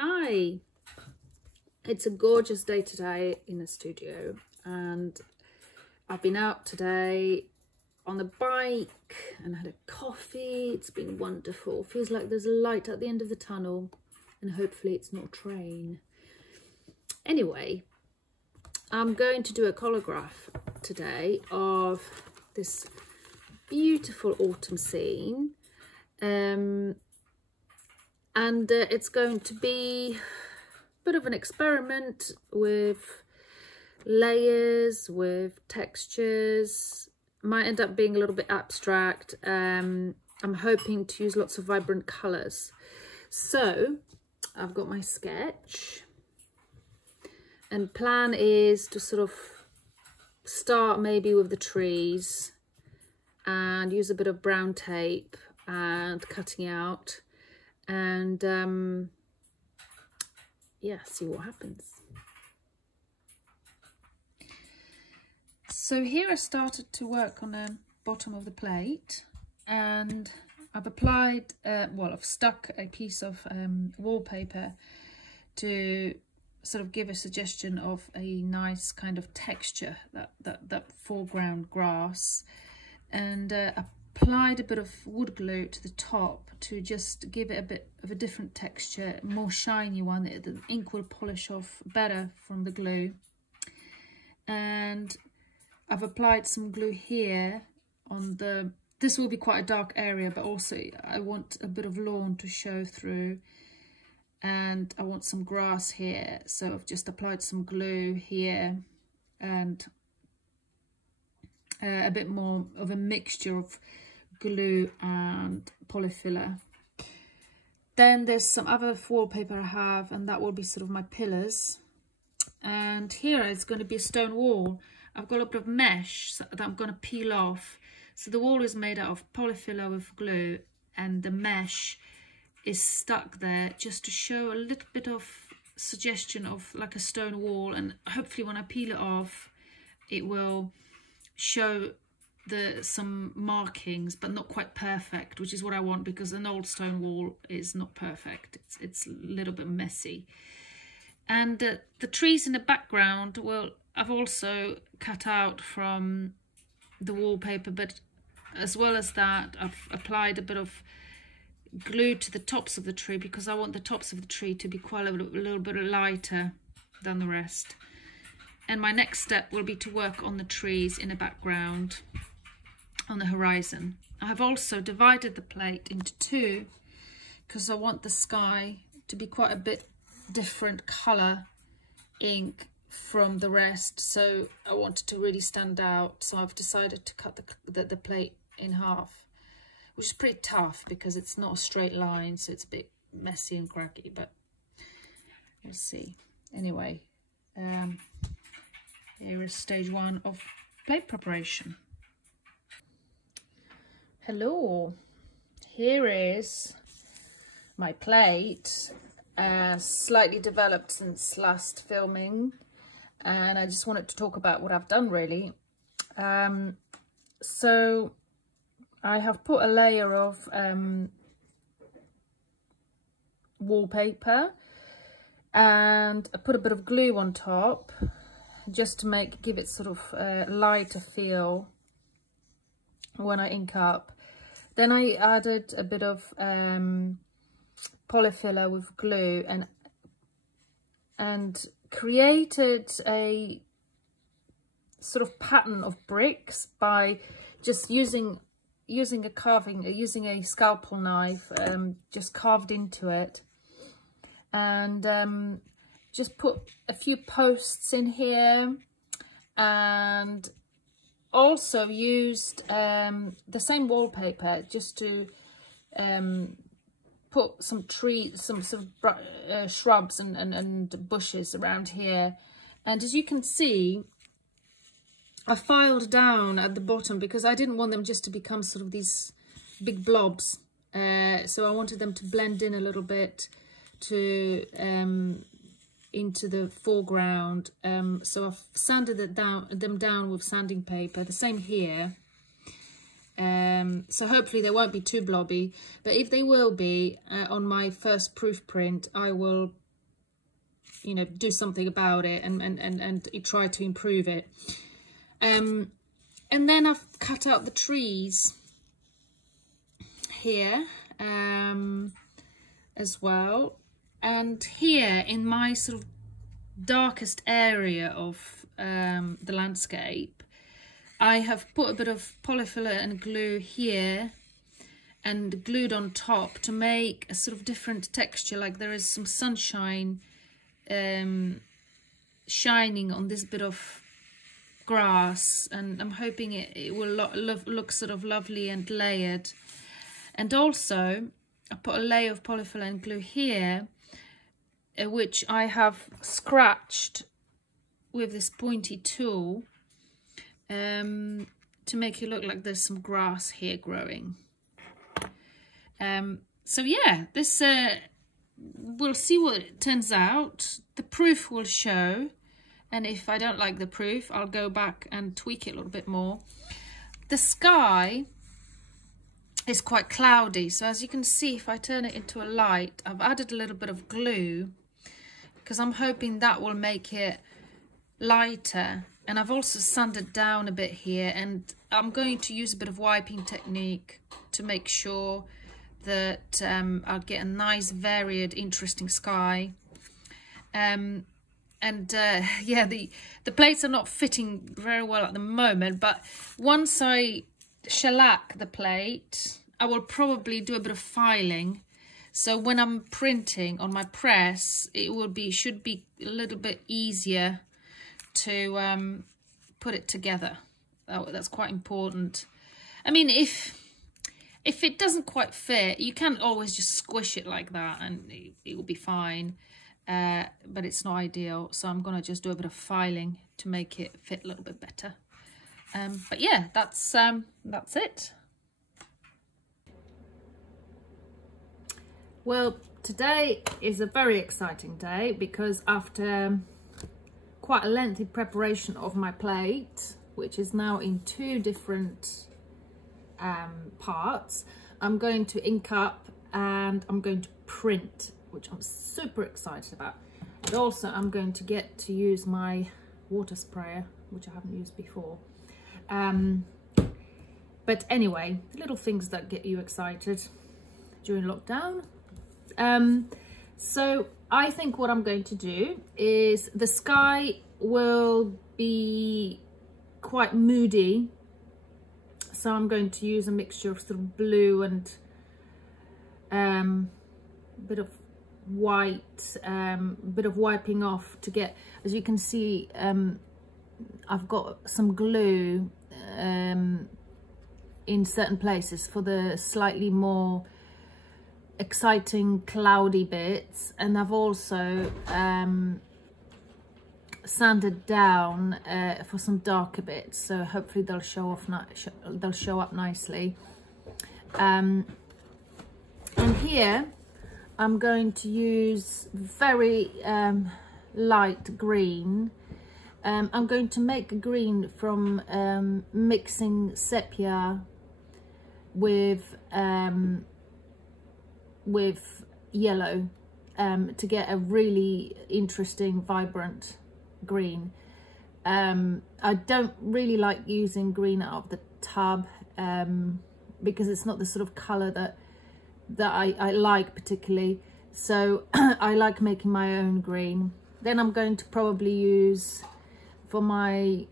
Hi, it's a gorgeous day today in the studio, and I've been out today on the bike and had a coffee. It's been wonderful. Feels like there's a light at the end of the tunnel, and hopefully it's not a train. Anyway, I'm going to do a collagraph today of this beautiful autumn scene, and it's going to be a bit of an experiment with layers, with textures. Might end up being a little bit abstract. I'm hoping to use lots of vibrant colours. So I've got my sketch, and plan is to sort of start maybe with the trees and use a bit of brown tape and cutting out, and yeah, see what happens. So here I started to work on the bottom of the plate, and I've applied well, I've stuck a piece of wallpaper to sort of give a suggestion of a nice kind of texture, that foreground grass, and applied a bit of wood glue to the top to just give it a bit of a different texture, more shiny one. The ink will polish off better from the glue. And I've applied some glue here on the, this will be quite a dark area, but also I want a bit of lawn to show through, and I want some grass here, so I've just applied some glue here and a bit more of a mixture of glue and polyfiller. Then there's some other wallpaper I have, and that will be sort of my pillars. And here it's going to be a stone wall. I've got a bit of mesh that I'm going to peel off. So the wall is made out of polyfiller with glue, and the mesh is stuck there just to show a little bit of suggestion of like a stone wall. And hopefully when I peel it off, it will show some markings, but not quite perfect, which is what I want, because an old stone wall is not perfect. It's a little bit messy. And the trees in the background, well, I've also cut out from the wallpaper, but as well as that, I've applied a bit of glue to the tops of the tree, because I want the tops of the tree to be quite a little bit lighter than the rest. And my next step will be to work on the trees in the background on the horizon. I have also divided the plate into two, because I want the sky to be quite a bit different colour ink from the rest, so I wanted to really stand out. So I've decided to cut the plate in half, which is pretty tough because it's not a straight line, so it's a bit messy and cracky, but we'll see. Anyway, here is stage one of plate preparation. Hello, here is my plate, slightly developed since last filming, and I just wanted to talk about what I've done really. So I have put a layer of wallpaper, and I put a bit of glue on top just to give it sort of a lighter feel when I ink up. Then I added a bit of polyfiller with glue and created a sort of pattern of bricks by just using a scalpel knife, just carved into it, and just put a few posts in here, and also used the same wallpaper just to put some trees, some sort of shrubs and bushes around here. And as you can see, I filed down at the bottom because I didn't want them just to become sort of these big blobs. So I wanted them to blend in a little bit to into the foreground. So I've sanded them down with sanding paper. The same here. So hopefully they won't be too blobby, but if they will be on my first proof print, I will you know, do something about it and try to improve it. And then I've cut out the trees here as well. And here in my sort of darkest area of the landscape, I have put a bit of polyfiller and glue here and glued on top to make a sort of different texture, like there is some sunshine shining on this bit of grass, and I'm hoping it will look sort of lovely and layered. And also I put a layer of polyfiller and glue here, which I have scratched with this pointy tool to make it look like there's some grass here growing. So yeah, this we'll see what it turns out. The proof will show, and if I don't like the proof, I'll go back and tweak it a little bit more. The sky is quite cloudy, so as you can see, if I turn it into a light, I've added a little bit of glue because I'm hoping that will make it lighter. And I've also sanded down a bit here, and I'm going to use a bit of wiping technique to make sure that I'll get a nice, varied, interesting sky. Yeah, the plates are not fitting very well at the moment, but once I shellac the plate, I will probably do a bit of filing. So when I'm printing on my press, it should be a little bit easier to put it together. That's quite important. I mean, if it doesn't quite fit, you can always just squish it like that and it will be fine. But it's not ideal, so I'm gonna just do a bit of filing to make it fit a little bit better. But yeah, that's it. Well, today is a very exciting day because after quite a lengthy preparation of my plate, which is now in 2 different parts, I'm going to ink up and I'm going to print, which I'm super excited about. And also I'm going to get to use my water sprayer, which I haven't used before. But anyway, the little things that get you excited during lockdown. So I think what I'm going to do is, the sky will be quite moody, so I'm going to use a mixture of sort of blue and a bit of white, bit of wiping off to get, as you can see, I've got some glue in certain places for the slightly more exciting cloudy bits, and I've also sanded down for some darker bits, so hopefully they'll show up nicely. And here I'm going to use very light green. I'm going to make a green from mixing sepia with yellow to get a really interesting, vibrant green. I don't really like using green out of the tub because it's not the sort of colour that I like particularly, so I like making my own green. Then I'm going to probably use, for my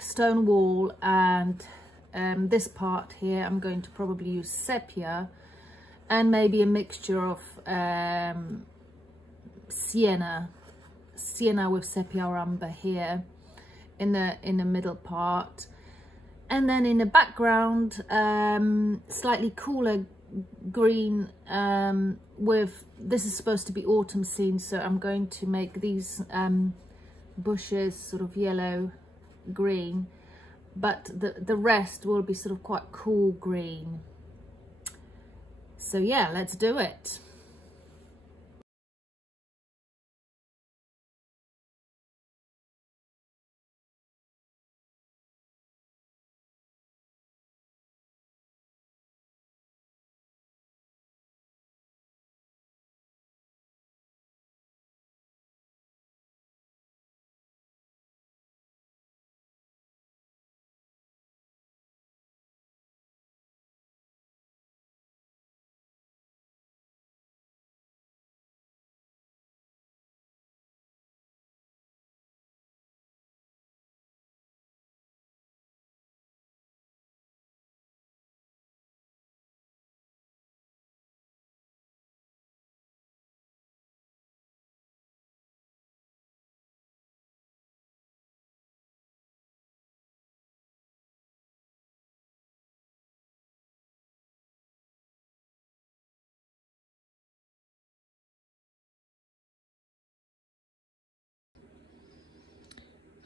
stone wall and this part here, I'm going to probably use sepia and maybe a mixture of sienna with sepia or amber here in the middle part. And then in the background, slightly cooler green with, this is supposed to be autumn scene, so I'm going to make these bushes sort of yellow green, but the rest will be sort of quite cool green. So yeah, let's do it.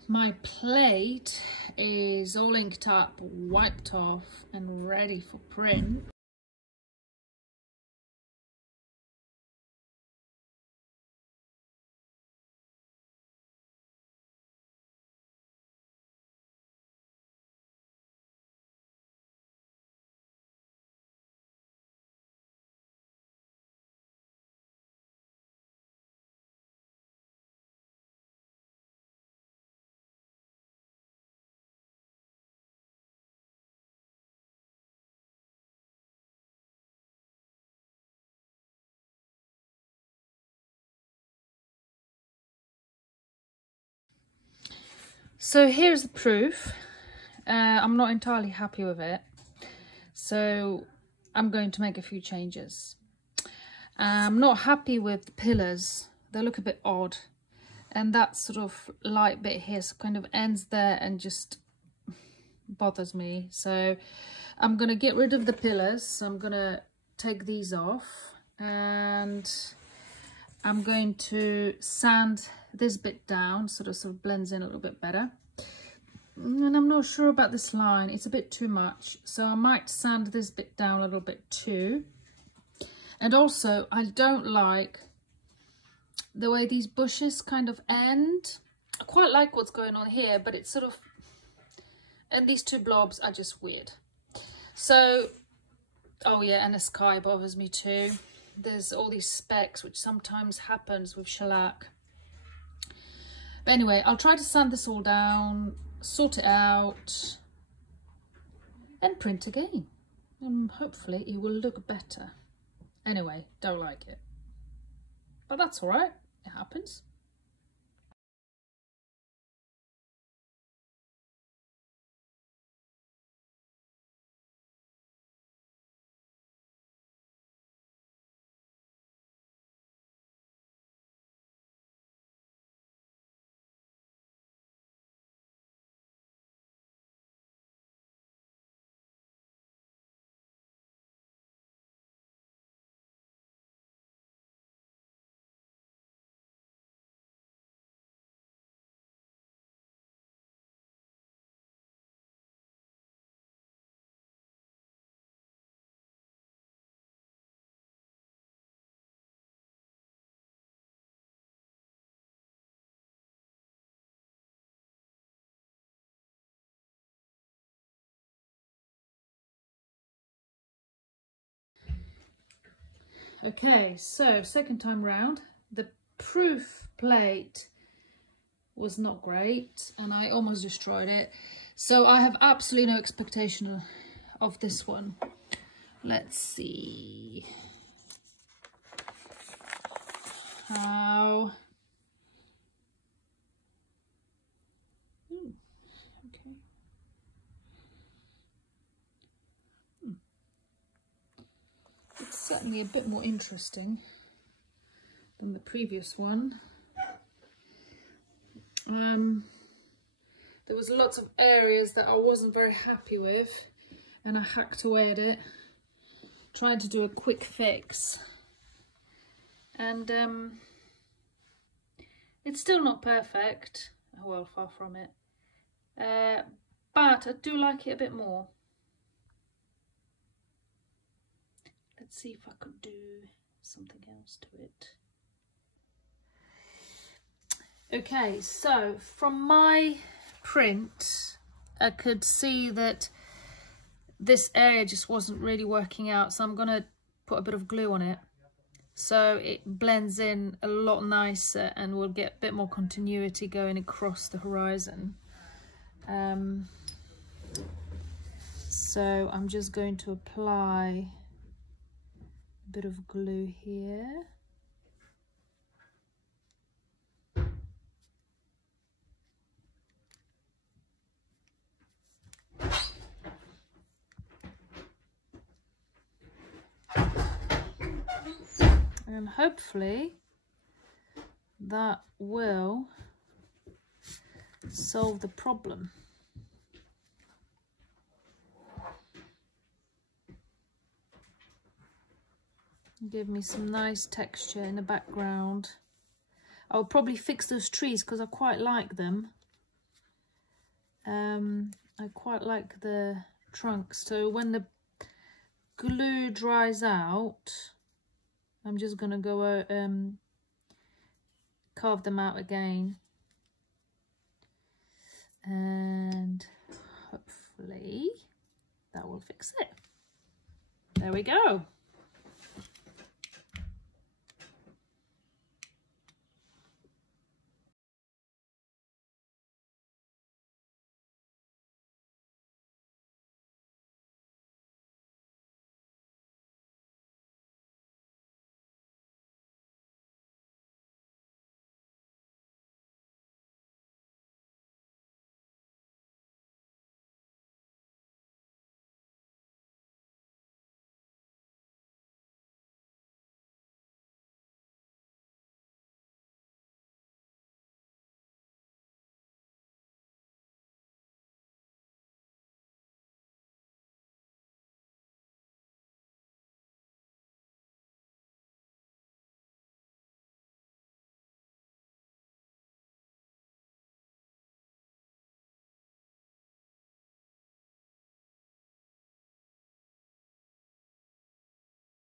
My plate is all inked up, wiped off and ready for print. So here's the proof. I'm not entirely happy with it, so I'm going to make a few changes. I'm not happy with the pillars. They look a bit odd, and that sort of light bit here kind of ends there and just bothers me. So I'm going to get rid of the pillars. So I'm going to take these off, and I'm going to sand this bit down so it sort of blends in a little bit better. And I'm not sure about this line, it's a bit too much, so I might sand this bit down a little bit too. And also, I don't like the way these bushes kind of end. I quite like what's going on here, but it's sort of, and these two blobs are just weird. So, oh yeah, and the sky bothers me too. There's all these specks, which sometimes happens with shellac. But anyway, I'll try to sand this all down, sort it out, and print again. And hopefully it will look better. Anyway, don't like it. But that's all right, it happens. Okay, so second time round, the proof plate was not great and I almost destroyed it. So I have absolutely no expectation of this one. Let's see how. Okay. It's certainly a bit more interesting than the previous one. There was lots of areas that I wasn't very happy with and I hacked away at it, trying to do a quick fix, and it's still not perfect, well, far from it, but I do like it a bit more. Let's see if I could do something else to it. Okay, so from my print I could see that this area just wasn't really working out, so I'm gonna put a bit of glue on it so it blends in a lot nicer and we'll get a bit more continuity going across the horizon. So I'm just going to apply a bit of glue here. And hopefully that will solve the problem. Give me some nice texture in the background. I'll probably fix those trees because I quite like them. I quite like the trunks. So when the glue dries out, I'm just gonna go carve them out again, and hopefully that will fix it. There we go.